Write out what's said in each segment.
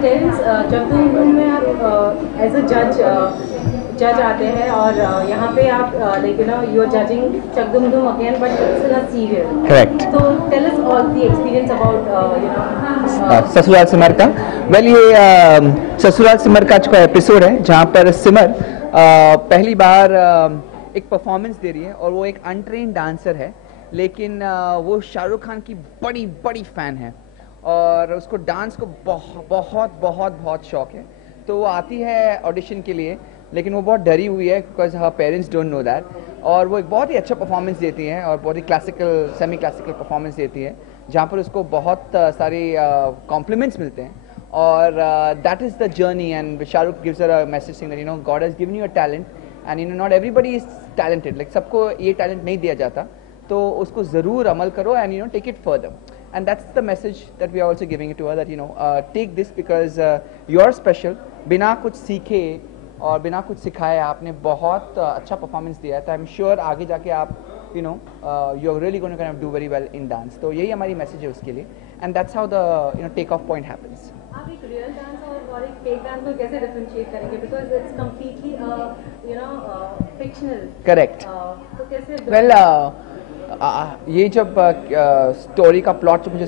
Terrence, जब तुम में आप एज अ जज आते हैं और यहाँ पे आप like you know you are judging Chak Dhoom Dhoom again but it's in a serial. Correct. तो tell us all the experience about you know Sasural Simar का। वेल ये ससुराल सिमर का का एपिसोड है जहाँ पर सिमर पहली बार एक परफॉर्मेंस दे रही है और वो एक अनट्रेन्ड डांसर है, लेकिन वो शाहरुख खान की बड़ी बड़ी फ़ैन है और उसको डांस को बहुत बहुत बहुत बहुत शौक है। तो वो आती है ऑडिशन के लिए, लेकिन वो बहुत डरी हुई है because her parents don't know that, और वो एक बहुत ही अच्छा परफॉर्मेंस देती हैं और बहुत ही क्लासिकल सेमी क्लासिकल परफॉर्मेंस देती है जहाँ पर उसको बहुत सारे कॉम्प्लीमेंट्स मिलते हैं। और that is the journey and Shahrukh gives her a message saying that you know God has given you a talent and you no not everybody is talented, like सबको ये टैलेंट नहीं दिया जाता, तो उसको ज़रूर अमल करो and you know take it further. And that's the message that we are also giving it to her, that you know take this because you are special। बिना कुछ सीखे और बिना कुछ सिखाए आपने बहुत अच्छा परफॉर्मेंस दिया है, तो आई एम श्योर आगे जाके आप you know you are really going to do very well in dance. तो यही हमारी मैसेज है उसके लिए, and that's how the you know take off point happens. आप एक रियल डांस और एक फेक डांस को कैसे डिफरेंशिएट करेंगे, because it's completely you know fictional. Correct. तो कैसे वेल ये जब स्टोरी का प्लॉट मुझे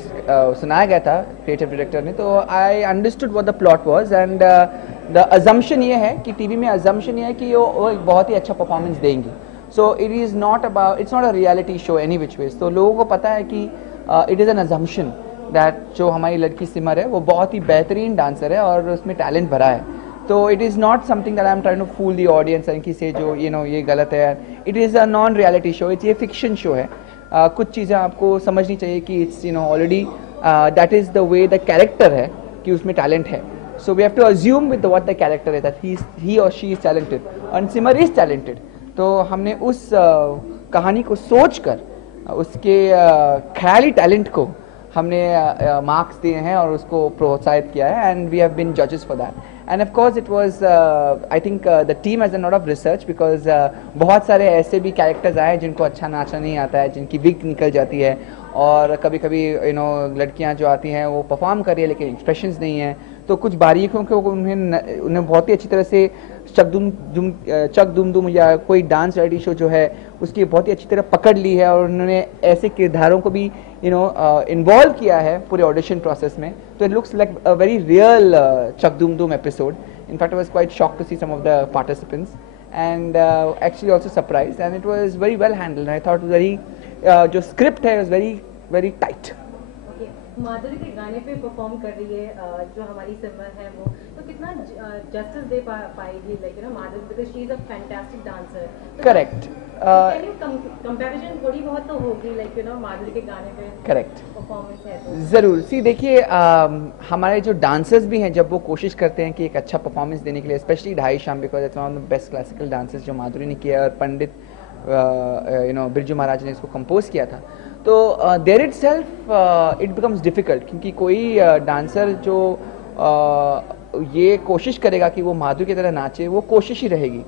सुनाया गया था क्रिएटिव डायरेक्टर ने, तो I understood what the plot was and the assumption ये है कि टीवी में अजम्पशन ये है कि वो एक बहुत ही अच्छा परफॉर्मेंस देंगी। So it is not about, it's not a reality show any which ways. तो लोगों को पता है कि it is an assumption that जो हमारी लड़की सिमर है वो बहुत ही बेहतरीन डांसर है और उसमें टैलेंट भरा है। तो it is not something that I am trying to fool the audience and कि से जो यू नो ये गलत है। It is a non reality show, it's ये फिक्शन शो है। कुछ चीज़ें आपको समझनी चाहिए कि it's you know already that is the way the character है कि उसमें टैलेंट है। So we have to assume with what the character है दैट ही और she is talented and Simar is talented. तो हमने उस कहानी को सोच कर उसके ख्याली टैलेंट को हमने मार्क्स दिए हैं और उसको प्रोत्साहित किया है, एंड वी हैव बीन जजेस for that. End of course it was I think the team has done lot of research because बहुत सारे ऐसे भी कैरेक्टर्स आए जिनको अच्छा नाचना नहीं आता है, जिनकी विग निकल जाती है, और कभी कभी यू नो लड़कियां जो आती हैं वो परफॉर्म कर रही है लेकिन एक्सप्रेशंस नहीं है। तो कुछ बारीकियों को उन्हें बहुत ही अच्छी तरह से चक दुम दुम या कोई डांस रियलिटी शो जो है उसकी बहुत ही अच्छी तरह पकड़ ली है, और उन्होंने ऐसे किरदारों को भी यू नो इन्वॉल्व किया है पूरे ऑडिशन प्रोसेस में। तो it looks like a very real Chak Dhoom Dhoom episode. In fact, I was quite shocked to see some of the participants and actually also surprised, and it was very well handled. I thought it was very जो script है was very tight. Okay. माधुरी के गाने पे perform कर रही है जो हमारी सिमर है वो, तो कितना जस्टिस दे पाएगी like you no Madhuri, because she is a fantastic dancer. Correct. Comparison थोड़ी बहुत तो होगी लाइक यू नो माधुरी के गाने पे करेक्ट परफॉर्मेंस है तो ज़रूर। सी देखिए हमारे जो डांसर्स भी हैं जब वो कोशिश करते हैं कि एक अच्छा परफॉर्मेंस देने के लिए, स्पेशली ढाई शाम, because it's one of the best classical dancers जो माधुरी ने किया और पंडित यू नो बिरजू महाराज ने इसको कंपोज किया था। तो there itself it becomes difficult, क्योंकि कोई डांसर जो ये कोशिश करेगा कि वो माधुरी की तरह नाचे, वो कोशिश ही रहेगी,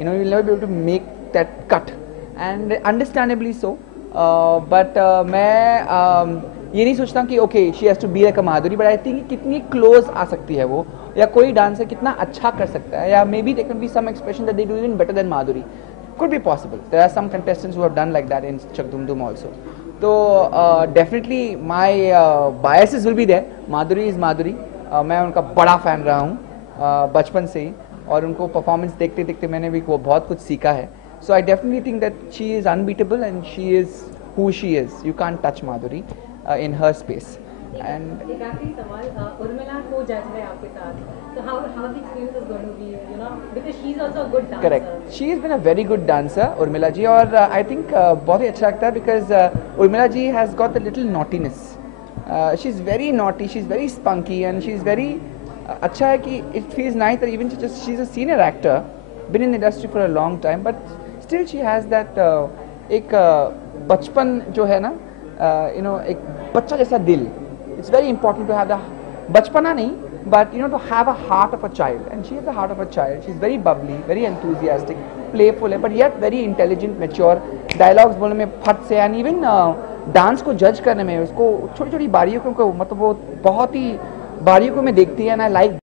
you know you will never be able to make that cut, and understandably so. But मैं ये नहीं सोचता कि okay she has to be like a Madhuri, but I think कितनी क्लोज आ सकती है वो, या कोई डांसर कितना अच्छा कर सकता है, या maybe there can be some expression that they do even better than Madhuri. Could be possible. There are some contestants who have done like that in Chak Dum Dum also. So definitely my biases will be there. Madhuri is Madhuri. मैं उनका बड़ा fan रहा हूँ बचपन से ही, और उनको performance देखते देखते मैंने भी वो बहुत कुछ सीखा है। So I definitely think that she is unbeatable and she is who she is. You can't touch Madhuri in her space. And एक आखिरी सवाल, उर्मिला को जज है आपके साथ, तो how the experience is going to be, you know, because she is also a good dancer. Correct. She has been a very good dancer, Urmila ji, और I think बहुत ही अच्छा लगता है because Urmila ji has got the little naughtiness. She's very naughty, she's very spunky, and she's very अच्छा है कि it feels nice that even she's a senior actor, been in the industry for a long time, but still she has that एक बचपन जो है ना, you know, एक बच्चा जैसा दिल. It's very important to have the बचपना नहीं, but you know, to have a heart of a child, and she has the heart of a child. She's very bubbly, very enthusiastic, playful है, but yet very intelligent, mature. Dialogues बोलने में फट से, and even dance को जज करने में उसको छोटी छोटी बारीकियों को मतलब वो बहुत ही बारियों को मैं देखती है एंड आई लाइक